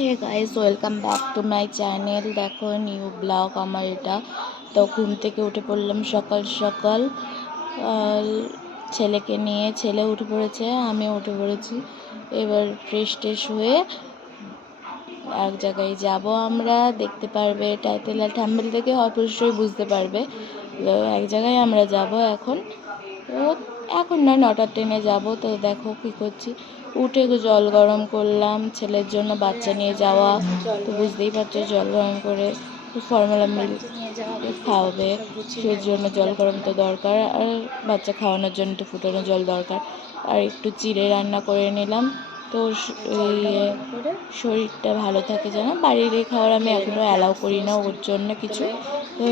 Hey guys, welcome back to my channel. দেখো new blog আমার এটা। তো ঘুম থেকে উঠে পড়লাম সকাল সকাল। ছেলেকে নিয়ে, ছেলে উঠে পড়েছে, আমিও উঠে পড়েছি। এবার ফ্রেশ ট্রেশ হয়ে এক জায়গায় যাব আমরা, দেখতে পারবে টাইটেল আর থাম্বনেল থেকে অবশ্যই বুঝতে পারবে। তো এক জায়গায় আমরা যাব এখন। তো এখন নয়, 9টার ট্রেনে যাব। তো দেখো কী করছি, উঠে জল গরম করলাম ছেলের জন্য, বাচ্চা নিয়ে যাওয়া তো বুঝতেই পারছো, জল গরম করে ফর্মুলা মিল্ক খাওয়াবে, সেই জন্য জল গরম তো দরকার, আর বাচ্চা খাওয়ানোর জন্য তো ফুটানো জল দরকার। আর একটু চিড়ে রান্না করে নিলাম, তো শরীরটা ভালো থাকে যেন। বাড়ির এই খাবার আমি এখনও অ্যালাউ করি না ওর জন্য কিছু। তো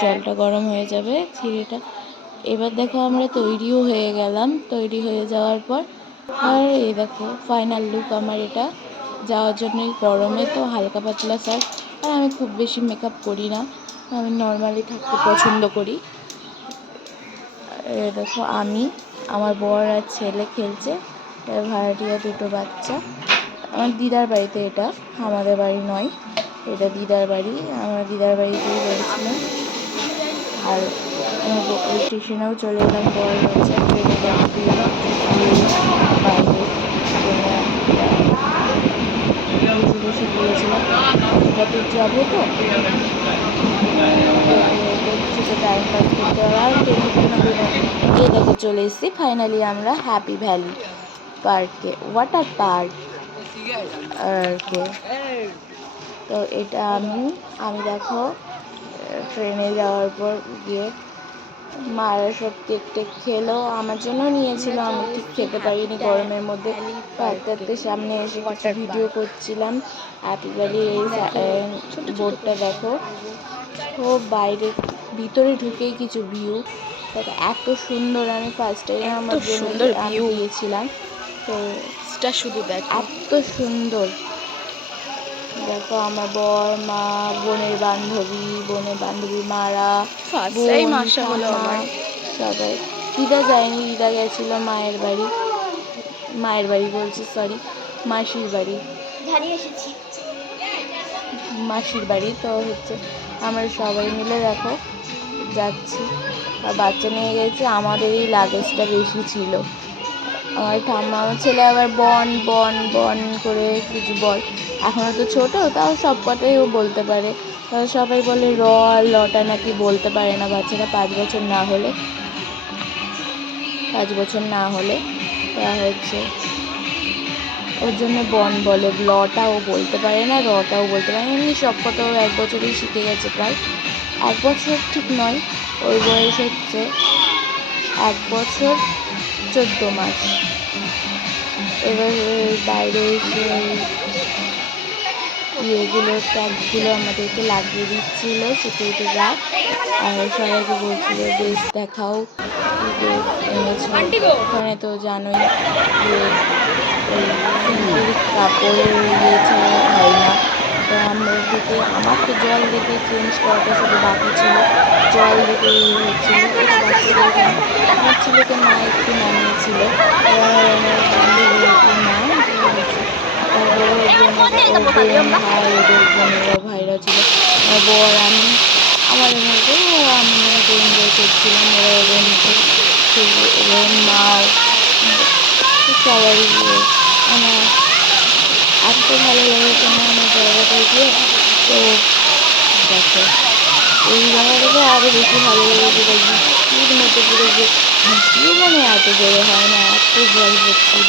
জলটা গরম হয়ে যাবে, চিড়েটা। এবার দেখো আমরা তৈরিও হয়ে গেলাম। তৈরি হয়ে যাওয়ার পর আর এই দেখো ফাইনাল লুক আমার এটা। যাওয়ার জন্য গরমে তো হালকা পাতলা শার্ট, আর আমি খুব বেশি মেকআপ করি না, আমি নর্মালি থাকতে পছন্দ করি। দেখো আমি, আমার বর আর ছেলে খেলছে, ভাড়াটিয়া দুটো বাচ্চা। আমার দিদার বাড়িতে, এটা আমাদের বাড়ি নয়, এটা দিদার বাড়ি। আমরা দিদার বাড়িতেই রয়েছিলাম। আর ওই স্টেশনেও চলে এলাম, বর রয়েছে ট্রেনে বাইরে ট্রেনে বসে পড়েছিলাম। যত যাবো তো কিছুটা টাইম পাস করতে হবে, আর এই দেখো চলে এসেছি ফাইনালি আমরা হ্যাপি ভ্যালি পার্কে, ওয়াটার পার্ক আরকে। তো এটা আমি দেখো ট্রেনে যাওয়ার পর গিয়ে মারা সব কেক টেক খেলো, আমার জন্য নিয়েছিল, আমি ঠিক খেতে পারিনি গরমের মধ্যে। পার্কটাতে সামনে এসে কিছু ভিডিও করছিলাম। হ্যাপি ভ্যালির এই বোর্ডটা দেখো, ও বাইরে ভিতরে ঢুকেই কিছু ভিউ দেখো, এত সুন্দর। আমি ফার্স্ট টাইম আমার জন্য গিয়েছিলাম, তো শুধু দেখো এত সুন্দর। দেখো আমার বর, মা, বোনের বান্ধবী মারা, সবাই। দিদা যায়নি, দিদা গেছিল মায়ের বাড়ি বলছি, সরি, মাসির বাড়ি। তো হচ্ছে আমরা সবাই মিলে দেখো যাচ্ছি, আর বাচ্চা নিয়ে গেছি। আমাদের এই লাগেজটা বেশি ছিল। আমার ঠাম্মা, আমার ছেলে আবার বন বন বন করে কিছু বল, এখনও তো ছোটো, তাও সব কথাই ও বলতে পারে। সবাই বলে লটা নাকি বলতে পারে না বাচ্চারা 5 বছর না হলে। তা হচ্ছে ওর জন্য বন বলে, লটা ও বলতে পারে না, রটাও বলতে পারে না। এমনি সব কথা ও 1 বছরেই শিখে গেছে, প্রায় 1 বছর ঠিক নয়, ওর বয়স হচ্ছে 1 বছর 14 মাস। এবার বাইরে এসে ট্যাগগুলো আমাদেরকে লাগিয়ে দিচ্ছিল সিকিউরিটি গার্ড, আর সবাইকে বলছিল ড্রেস দেখাও, কী ড্রেস এনেছো। ওখানে তো জানোই যে ওই কাপড়ের ছাড়া হয় না। তো আমার তো জল দেখে চেঞ্জ করাটা শুধু বাকি ছিল, জল দেখে হচ্ছিল। আমার ছেলেকে মা একটু নামিয়েছিল, আমার বান্ধবীর মা, ভাই, ওদের বোনেরা ভাইরা ছিল, আমার বর, আমাদের মধ্যে আমি এনজয় করছিলাম, ওরা ওদের মধ্যে ওদের মা, সবাই। আমার এত ভালো লেগেছে না আমার জায়গাটায় গিয়ে। তো দেখো এই জায়গাটাতে আরও বেশি ভালো লেগেছে, বৃষ্টির মধ্যে পুরো, যে বৃষ্টিও মনে এত জোরে হয় না, এত জল হচ্ছিল,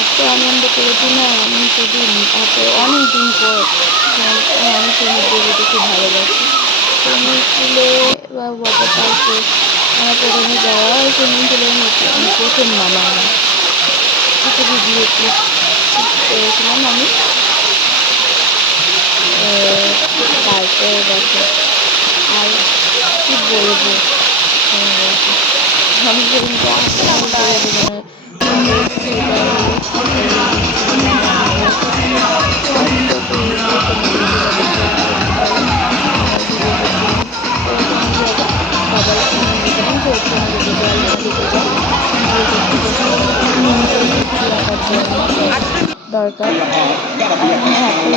এত আনন্দ করেছি না আমি সেদিন। অনেক দিন পর আমি সমুদ্রে যেতে খুব ভালোবাসি। সুইমিং পুলে বা ওয়াটার পার্কে আমার প্রথমে যাওয়া, সুইমিং পুলের মধ্যে আমি প্রথম নামা, আমার কিছু ভিডিও ক্লিপ করেছিলাম আমি। তারপরে দেখো আর কি বলবো, আমি সেদিনকে দরকার কার্ড হ্যাপি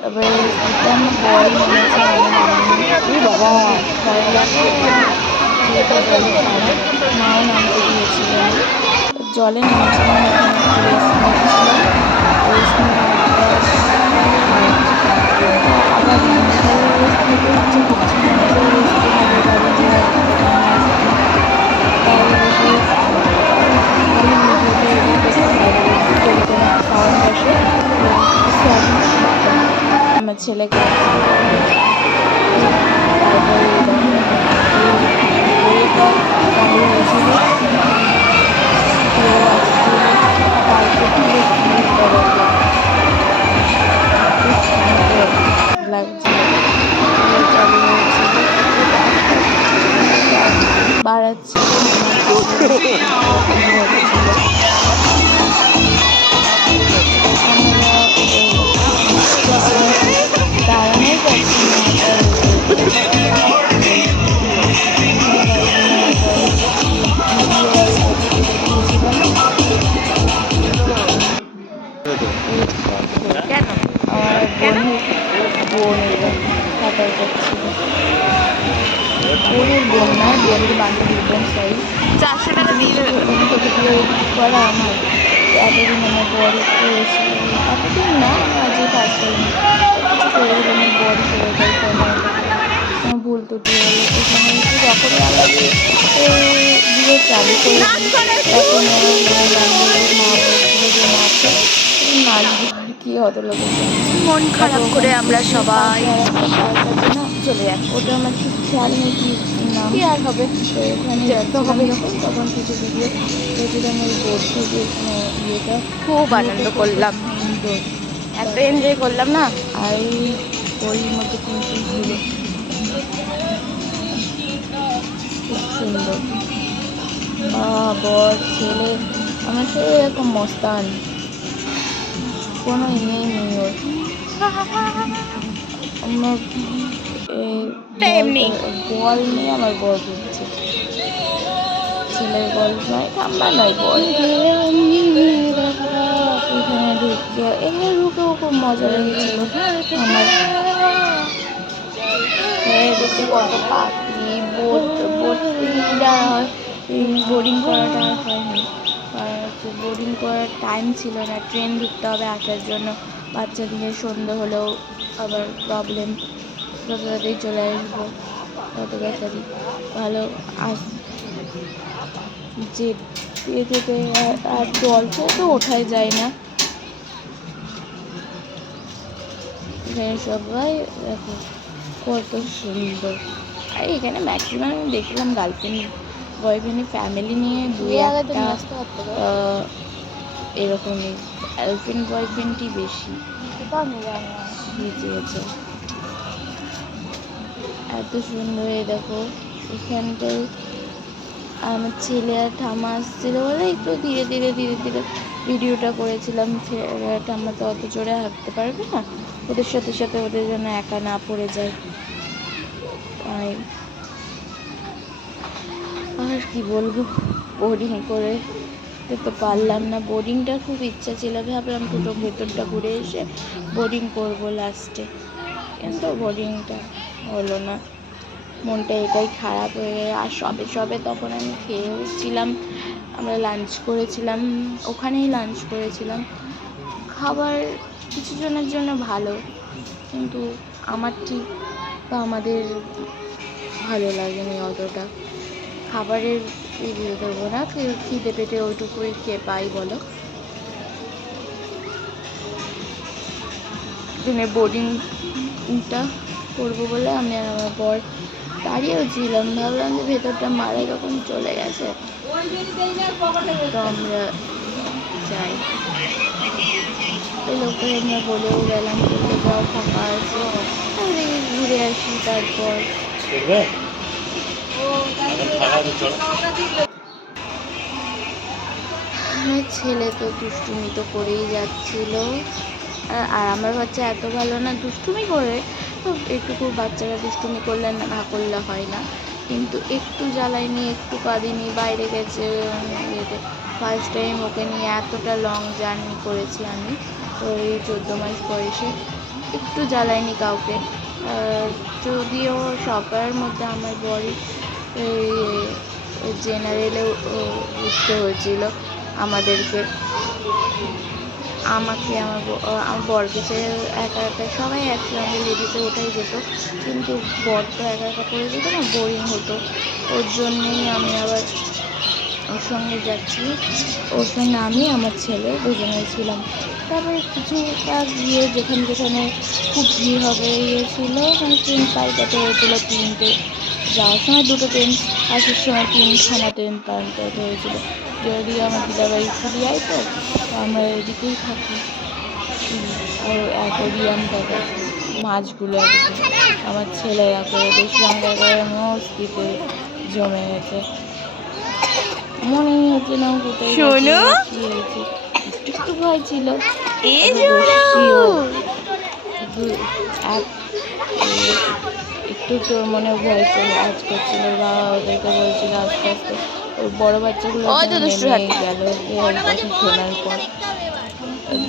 তারপরে আমার বড়ই নেমেছে, আমি নামিনি। বাবা ভয় লাগে যেহেতু জলে ছাড়া, মাও নামতে দিয়েছিল না। জলে নেমেছিলাম, ওখানে একটু রেস্ট নিচ্ছিলাম, রেস্ট নিয়ে আবার রেস্ট নিতে ইচ্ছে করছে না, এবার রেস্টে হবে গাড়ি দিয়ে আরেকটা নিয়ে আসবে। তাই বসে ভিডিওটা এডিট করতে ভালো লাগে, যদি কোনো সাউন্ড আসে সরি। আমার ছেলেকে তারপরে বইটা চালু হয়েছিল, কেউ আসছিল, কালকে পুরো ভিড়টা দেখো, খুব সুন্দর লাগছে। চালু হয়েছিল, বাড়াচ্ছিল, দাঁড়ানোই যাচ্ছে কেন আমার বোন সাঁতার করছিল, বোনের বোন না, বোনের বান্ধবীর বোন, সরি। 400 টাকা দিয়ে করা আমার এতদিন আমার বড়ি করেছিল, এতদিন না আজকে ফার্স্ট টাইম করে দিল, আমার বড়ি করে দেয় কোনো ভুল ত্রুটি হলো ওখানে এসে যখনই আমরা ভিডিও চালু করে তখন আমার বান্ধবীর মা বলছিল যে মাকে নাচবে, আর কি হতো লোকের মন খারাপ করে আমরা সবাই না চলে যাই, ওটা আমার ঠিক খেয়াল নেই কি নাম, কি আর হবে, তো ওখানে যেতে হবে যখন তখন কিছু ভিডিও করেছিলাম ওই বোর্ড থেকে, ইয়েটা খুব আনন্দ করলাম, এত এনজয় করলাম না। আর ওই মধ্যে কিন্তু ঘুরে খুব সুন্দর বর ছেলে, আমার সাথে এরকম মস্তান, কোনো ইয়ে নেই ওর। আমার বল নিয়ে আমার বর ঘুরছে, ছেলের বল নয়, ঠাম্মা নয়, বল। এখানে ঢুকে এখানে ঢুকেও খুব মজা লেগেছিল আমার। দেখতে কত পাখি, বোর্ডিং করাটা আর হয়নি, বোর্ডিং করার টাইম ছিল না, ট্রেন ঢুকতে হবে আসার জন্য, বাচ্চা দিয়ে সন্ধে হলেও আবার প্রবলেম, যত তাড়াতাড়ি চলে আসবো তত তাড়াতাড়ি ভালো। যেতে আর জলটা তো ওঠাই যায় না, এখানে সবাই দেখো কত সুন্দর। আর এখানে ম্যাক্সিমাম দেখলাম গার্লফ্রেন্ড বয়ফ্রেন্ড ফ্যামিলি নিয়ে দুই একটা এরকমই, গার্লফ্রেন্ড বয়ফ্রেন্ডই বেশি ভিজেছে। এত সুন্দর, এই দেখো এখানটায় আমার ছেলে আর ঠাম্মা আসছিলো বলে একটু ধীরে ধীরে ভিডিওটা করেছিলাম। ঠাম্মা তো অত জোরে হাঁটতে পারবে না, ওদের সাথে সাথে ওদের জন্য একা না পড়ে যায়। আর কি বলবো, বোর্ডিং করে তো পারলাম না, বোর্ডিংটা খুব ইচ্ছা ছিল, ভাবলাম দুটো ভেতরটা ঘুরে এসে বোর্ডিং করবো লাস্টে, কিন্তু বোর্ডিংটা হলো না, মনটা এটাই খারাপ হয়ে গেল। আর সবে তখন আমি খেয়েও ছিলাম, আমরা লাঞ্চ করেছিলাম, ওখানেই লাঞ্চ করেছিলাম। খাবার কিছু জনের জন্য ভালো, কিন্তু আমার ঠিক বা আমাদের ভালো লাগেনি অতটা। খাবারের রিভিউ দেবো না, খিদে পেটে ওইটুকুই খেয়ে পাই বলো। দিনে বোর্ডিংটা করবো বলে আমি আর আমার বর দাঁড়িয়েও ছিলাম, ভাবলাম যে ভেতরটা মারা যখন চলে গেছে তো আমরা যাই। ওই লোকটা আমরা বলেও গেলাম বললে যাও ফাঁকা আছে, ঘুরে আসি। তারপর ছেলে তো দুষ্টুমি তো করেই যাচ্ছিল, আর আমার বাচ্চা এত ভালো না, দুষ্টুমি করে তো একটুকু, বাচ্চারা দুষ্টুমি করলে না করলে হয় না, কিন্তু একটু জ্বালাইনি, একটু কাঁদিনি। বাইরে গেছে ফার্স্ট টাইম ওকে নিয়ে এতটা লং জার্নি করেছি আমি, তো এই 14 মাস বয়সে একটু জ্বালাইনি কাউকে। যদিও সবার মধ্যে আমার বরই জেনারেলে উঠতে হয়েছিল আমাদেরকে, আমাকে আমার বরকে সে একা একা, সবাই একসঙ্গে লেডিসে ওঠাই যেত, কিন্তু বর তো একা একা পড়ে যেত না, বোরিং হতো। ওর জন্যেই আমি আবার ওর সঙ্গে যাচ্ছি, ওর সঙ্গে আমি আমার ছেলে দুজনে ছিলাম। তারপরে কিছুটা গিয়ে যেখানে যেখানে খুব ভিড় হবে ছিল, মানে ট্রেন পাল্টাতে হয়েছিল 3টে, যাওয়ার সময় 2টো ট্রেন, আসার সময় 3খানা ট্রেন পাল্টাতে হয়েছিল। যদি আমার দিদাবাড়ি ফুলিয়ায়, তো আমরা এদিকেই থাকি। আর অ্যাকোরিয়াম থাকে, মাছগুলো একদিকে আমার ছেলেরা করে বেশ রান্নাঘরের মস্তিতে জমে গেছে। মনেই হচ্ছে না কোথায় কি হয়েছে, একটু ভয় ছিল। একটু তো মনে ভয় করে আজ করছিল, বা ওদেরকে বলছিল আস্তে আস্তে। ওই বড় বাচ্চাগুলো নেমে গেল ওর কথা শোনার পর,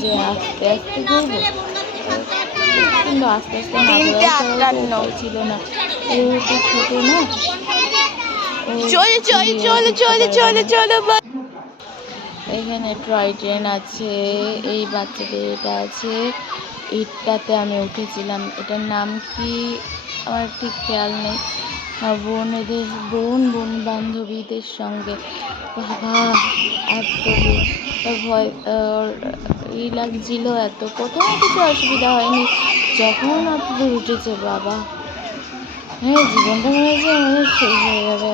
যে আস্তে আস্তে ঘুরবো, কিন্তু আস্তে আস্তে না ছিল না, যেহেতু ছোট না। এখানে টয় ট্রেন আছে, এই বাচ্চাদের এটা আছে, এটাতে আমি উঠেছিলাম। এটার নাম কি আমার ঠিক খেয়াল নেই। বোন বান্ধবীদের সঙ্গে, বাবা এত ভয় লাগছিল, এত প্রথমে কিছু অসুবিধা হয়নি, যখন আপনি উঠেছে বাবা, হ্যাঁ জীবনটা মনে হচ্ছে আমাদের শেষ হয়ে যাবে,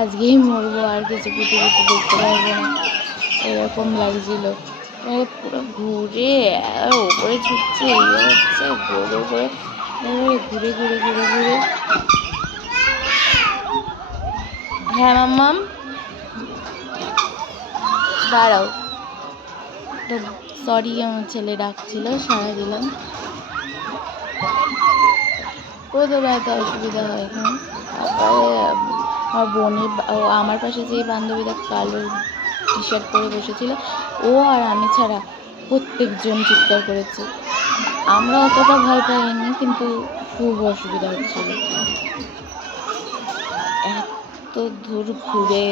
আজকেই মরবো, আর কিছু পৃথিবীতে দেখতে পারবো না, এরকম লাগছিল। পুরো ঘুরে ওপরে ছুটছে, হচ্ছে গোল করে, ঘুরে ঘুরে ঘুরে ঘুরে। হ্যাঁ মাম্মাম দাঁড়াও, তো সরি, আমার ছেলে ডাকছিল, সাড়া দিলাম। কোথাও ব্যথা অসুবিধা হয় না। তারপরে আমার পাশে যে বান্ধবীরা কালো টি শার্ট পরে বসেছিল, ও আর আমি ছাড়া প্রত্যেকজন চিৎকার করেছে। আমরা অতটা ভয় পাইনি, কিন্তু খুব অসুবিধা হচ্ছিল। এত দূর ঘুরে